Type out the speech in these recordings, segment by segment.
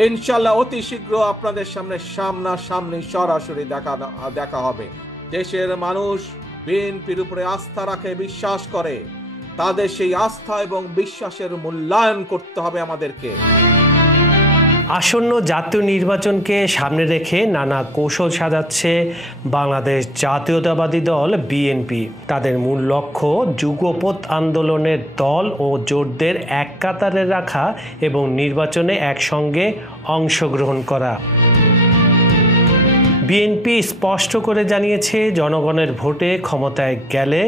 ইনশাআল্লাহ অতি শীঘ্র আপনাদের সামনে সামনাসামনি সরাসরি দেখা হবে। দেশের মানুষ বিএনপির উপরে আস্থা রাখে, বিশ্বাস করে। তাদের সেই আস্থা এবং বিশ্বাসের মূল্যায়ন করতে হবে আমাদেরকে। আসন্ন জাতীয় নির্বাচনকে সামনে রেখে নানা কৌশল সাজাচ্ছে বাংলাদেশ জাতীয়তাবাদী দল বিএনপি। তাদের মূল লক্ষ্য যুগপৎ আন্দোলনের দল ও জোটদের এক কাতারে রাখা এবং নির্বাচনে একসঙ্গে অংশগ্রহণ করা। বিএনপি স্পষ্ট করে জানিয়েছে, জনগণের ভোটে ক্ষমতায় গেলে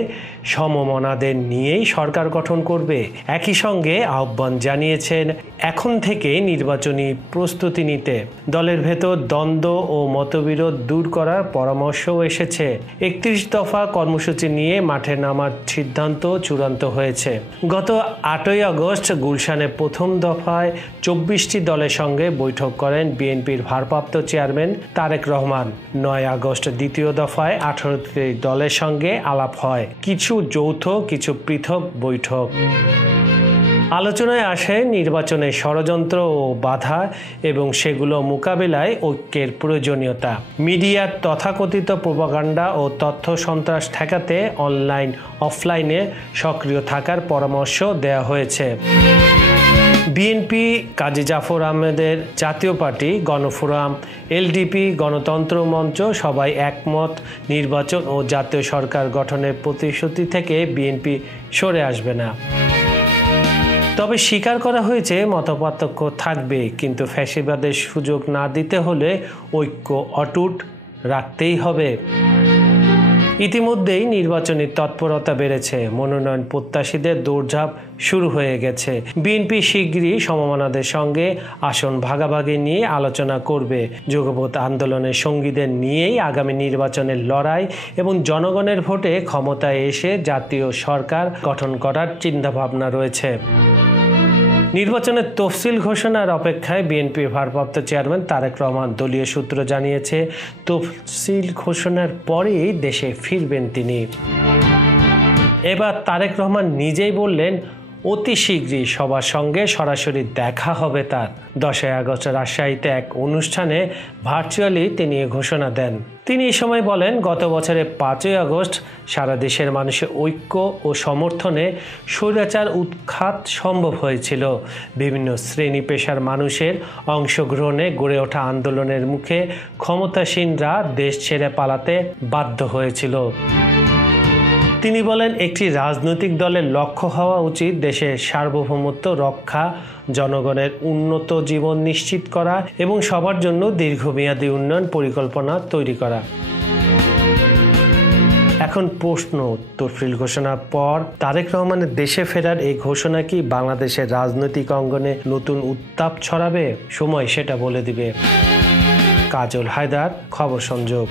সমমনাদের নিয়েই সরকার গঠন করবে। একই সঙ্গে আহ্বান জানিয়েছেন এখন থেকে নির্বাচনী প্রস্তুতি নিতে। দলের ভেতর দ্বন্দ্ব ও মতবিরোধ দূর করার পরামর্শও এসেছে। 31 দফা কর্মসূচি নিয়ে মাঠে নামার সিদ্ধান্ত চূড়ান্ত হয়েছে। গত 8ই আগস্ট গুলশানে প্রথম দফায় 24টি দলের সঙ্গে বৈঠক করেন বিএনপির ভারপ্রাপ্ত চেয়ারম্যান তারেক রহমান। 9 আগস্ট দ্বিতীয় দফায় 18টি দলের সঙ্গে আলাপ হয়। কিছু যৌথ, কিছু পৃথক বৈঠক। আলোচনায় আসে নির্বাচনের ষড়যন্ত্র ও বাধা এবং সেগুলো মোকাবিলায় ঐক্যের প্রয়োজনীয়তা। মিডিয়ার তথাকথিত প্রোপাগান্ডা ও তথ্য সন্ত্রাস ঠেকাতে অনলাইন অফলাইনে সক্রিয় থাকার পরামর্শ দেওয়া হয়েছে। বিএনপি, কাজী জাফর আহমেদের জাতীয় পার্টি, গণফোরাম, এলডিপি, গণতন্ত্র মঞ্চ সবাই একমত, নির্বাচন ও জাতীয় সরকার গঠনের প্রতিশ্রুতি থেকে বিএনপি সরে আসবে না। তবে স্বীকার করা হয়েছে মতপার্থক্য থাকবে, কিন্তু ফ্যাসিবাদের সুযোগ না দিতে হলে ঐক্য অটুট রাখতেই হবে। ইতিমধ্যেই নির্বাচনী তৎপরতা বেড়েছে। মনোনয়ন প্রত্যাশীদের দৌড়ঝাঁপ শুরু হয়ে গেছে। বিএনপি শিগগিরই সমমনাদের সঙ্গে আসন ভাগাভাগি নিয়ে আলোচনা করবে। যুগপৎ আন্দোলনের সঙ্গীদের নিয়েই আগামী নির্বাচনের লড়াই এবং জনগণের ভোটে ক্ষমতায় এসে জাতীয় সরকার গঠন করার চিন্তাভাবনা রয়েছে। নির্বাচনের তফসিল ঘোষণার অপেক্ষায় বিএনপির ভারপ্রাপ্ত চেয়ারম্যান তারেক রহমান। দলীয় সূত্র জানিয়েছে, তফসিল ঘোষণার পরেই দেশে ফিরবেন তিনি। এবার তারেক রহমান নিজেই বললেন, অতি শীঘ্রই সবার সঙ্গে সরাসরি দেখা হবে তার। 10 আগস্ট রাজশাহীতে এক অনুষ্ঠানে ভার্চুয়ালি তিনি ঘোষণা দেন। তিনি এই সময় বলেন, গত বছরের 5ই আগস্ট সারা দেশের মানুষের ঐক্য ও সমর্থনে স্বৈরাচার উৎখাত সম্ভব হয়েছিল। বিভিন্ন শ্রেণী পেশার মানুষের অংশগ্রহণে গড়ে ওঠা আন্দোলনের মুখে ক্ষমতাসীনরা দেশ ছেড়ে পালাতে বাধ্য হয়েছিল। তিনি বলেন, একটি রাজনৈতিক দলের লক্ষ্য হওয়া উচিত দেশের সার্বভৌমত্ব রক্ষা, জনগণের উন্নত জীবন নিশ্চিত করা এবং সবার জন্য দীর্ঘমেয়াদী উন্নয়ন পরিকল্পনা তৈরি করা। এখন প্রশ্ন, তফসিল ঘোষণার পর তারেক রহমানের দেশে ফেরার এই ঘোষণা কি বাংলাদেশের রাজনৈতিক অঙ্গনে নতুন উত্তাপ ছড়াবে? সময় সেটা বলে দিবে। কাজল হায়দার, খবর সংযোগ।